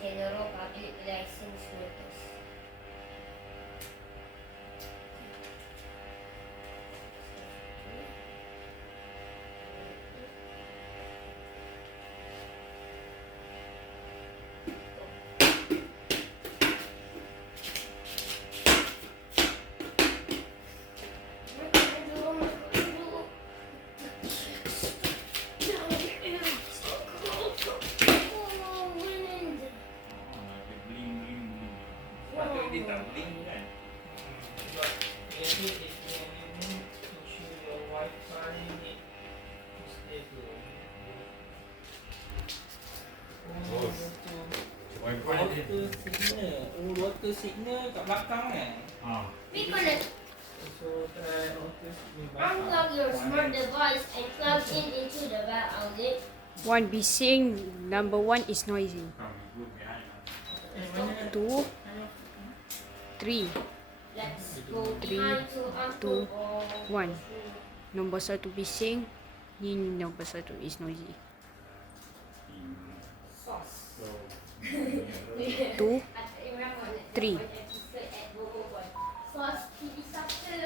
General Public License Notice. Sepatutnya dia tak bling kan. Sebab dia tu is ni to show your wifi ni is stable. Oh, betul. Water signal. Oh, water signal kat belakang kan? We connect. So try water signal. Unplug your smart device and plug in into the web outlet. One Bising, number one is noisy. Mana? 2, 3, Let's go 3, behind to 2, unplug. 1. Nombor 1 bising, ni nombor 1 is noisy. Sauce. 2, 3.